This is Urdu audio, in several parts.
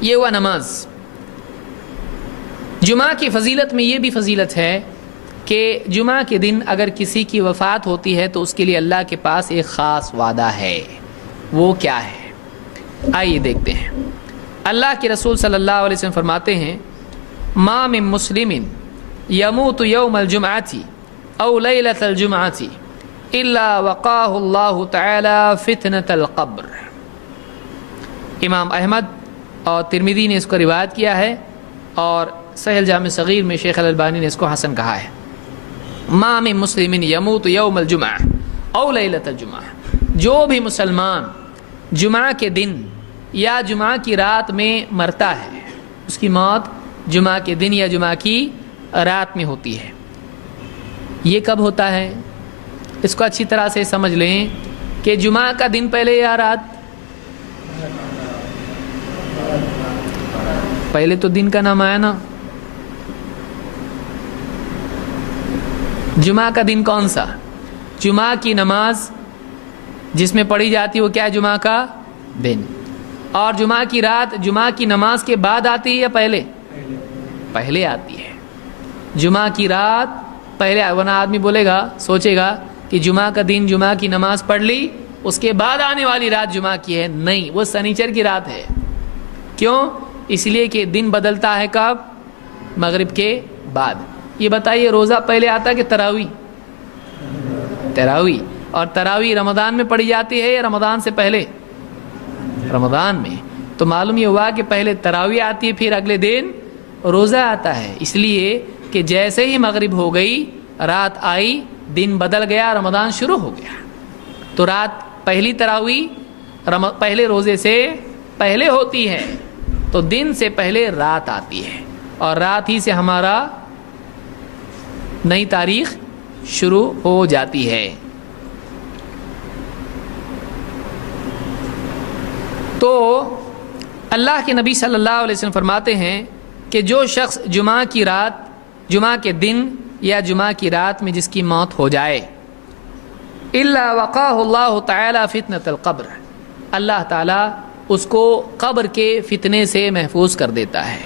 یہ ہوا نماز۔ جمعہ کی فضیلت میں یہ بھی فضیلت ہے کہ جمعہ کے دن اگر کسی کی وفات ہوتی ہے تو اس کے لیے اللہ کے پاس ایک خاص وعدہ ہے۔ وہ کیا ہے؟ آئیے دیکھتے ہیں۔ اللہ کے رسول صلی اللہ علیہ وسلم فرماتے ہیں ما من مسلم یموت یوم الجمعۃ او لیلۃ الجمعۃ الا وقاه اللہ تعالی فتنۃ القبر۔ امام احمد اور ترمذی نے اس کو روایت کیا ہے، اور صحیح الجامع صغیر میں شیخ الالبانی نے اس کو حسن کہا ہے۔ ما من مسلم یموت یوم الجمعہ او لیلۃ الجمعہ، جو بھی مسلمان جمعہ کے دن یا جمعہ کی رات میں مرتا ہے، اس کی موت جمعہ کے دن یا جمعہ کی رات میں ہوتی ہے۔ یہ کب ہوتا ہے؟ اس کو اچھی طرح سے سمجھ لیں کہ جمعہ کا دن پہلے یا رات؟ پہلے تو دن کا نام آیا نا۔ جمعہ کا دن کون سا؟ جمعہ کی نماز جس میں پڑھی جاتی ہے وہ کیا ہے؟ جمعہ کا دن۔ اور جمعہ کی رات جمعہ کی نماز کے بعد آتی ہے یا پہلے؟ پہلے آتی ہے۔ جمعہ کی رات پہلے، ورنہ آدمی بولے گا، سوچے گا کہ جمعہ کا دن جمعہ کی نماز پڑھ لی، اس کے بعد آنے والی رات جمعہ کی ہے۔ نہیں، وہ سنیچر کی رات ہے۔ کیوں؟ اس لیے کہ دن بدلتا ہے کب؟ مغرب کے بعد۔ یہ بتائیے روزہ پہلے آتا ہے کہ تراویح؟ تراویح۔ اور تراویح رمضان میں پڑھی جاتی ہے یا رمضان سے پہلے؟ رمضان میں۔ تو معلوم یہ ہوا کہ پہلے تراویح آتی ہے، پھر اگلے دن روزہ آتا ہے۔ اس لیے کہ جیسے ہی مغرب ہو گئی، رات آئی، دن بدل گیا، رمضان شروع ہو گیا۔ تو رات پہلی تراویح پہلے روزے سے پہلے ہوتی ہے، تو دن سے پہلے رات آتی ہے، اور رات ہی سے ہمارا نئی تاریخ شروع ہو جاتی ہے۔ تو اللہ کے نبی صلی اللہ علیہ وسلم فرماتے ہیں کہ جو شخص جمعہ کی رات، جمعہ کے دن یا جمعہ کی رات میں جس کی موت ہو جائے، الا وقاہ اللہ تعالی فتنۃ القبر، اللہ تعالی اس کو قبر کے فتنے سے محفوظ کر دیتا ہے۔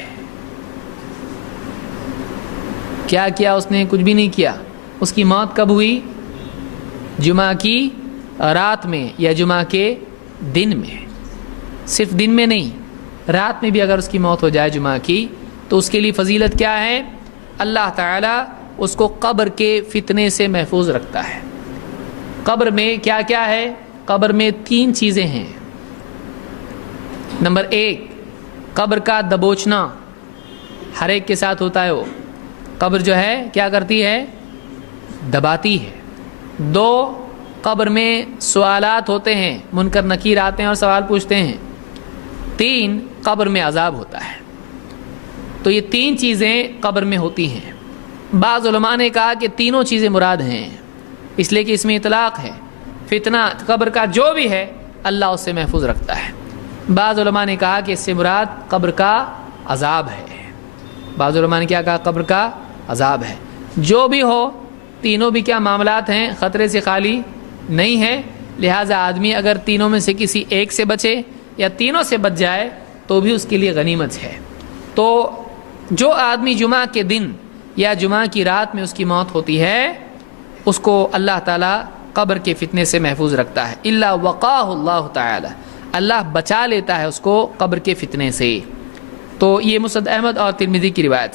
کیا کیا اس نے؟ کچھ بھی نہیں کیا۔ اس کی موت کب ہوئی؟ جمعہ کی رات میں یا جمعہ کے دن میں۔ صرف دن میں نہیں، رات میں بھی اگر اس کی موت ہو جائے جمعہ کی، تو اس کے لیے فضیلت کیا ہے؟ اللہ تعالیٰ اس کو قبر کے فتنے سے محفوظ رکھتا ہے۔ قبر میں کیا کیا ہے؟ قبر میں 3 چیزیں ہیں۔ نمبر 1، قبر کا دبوچنا، ہر ایک کے ساتھ ہوتا ہے۔ وہ قبر جو ہے کیا کرتی ہے؟ دباتی ہے۔ 2، قبر میں سوالات ہوتے ہیں، منکر نکیر آتے ہیں اور سوال پوچھتے ہیں۔ 3، قبر میں عذاب ہوتا ہے۔ تو یہ 3 چیزیں قبر میں ہوتی ہیں۔ بعض علماء نے کہا کہ تینوں چیزیں مراد ہیں، اس لیے کہ اس میں اطلاق ہے۔ فتنہ قبر کا جو بھی ہے اللہ اس سے محفوظ رکھتا ہے۔ بعض علماء نے کہا کہ اس سے مراد قبر کا عذاب ہے۔ بعض علماء نے کیا کہا؟ قبر کا عذاب ہے۔ جو بھی ہو، تینوں بھی کیا معاملات ہیں؟ خطرے سے خالی نہیں ہے۔ لہٰذا آدمی اگر تینوں میں سے کسی ایک سے بچے یا تینوں سے بچ جائے تو بھی اس کے لیے غنیمت ہے۔ تو جو آدمی جمعہ کے دن یا جمعہ کی رات میں اس کی موت ہوتی ہے، اس کو اللہ تعالیٰ قبر کے فتنے سے محفوظ رکھتا ہے۔ الا وقاہ اللہ تعالی، اللہ بچا لیتا ہے اس کو قبر کے فتنے سے۔ تو یہ مسند احمد اور ترمذی کی روایت۔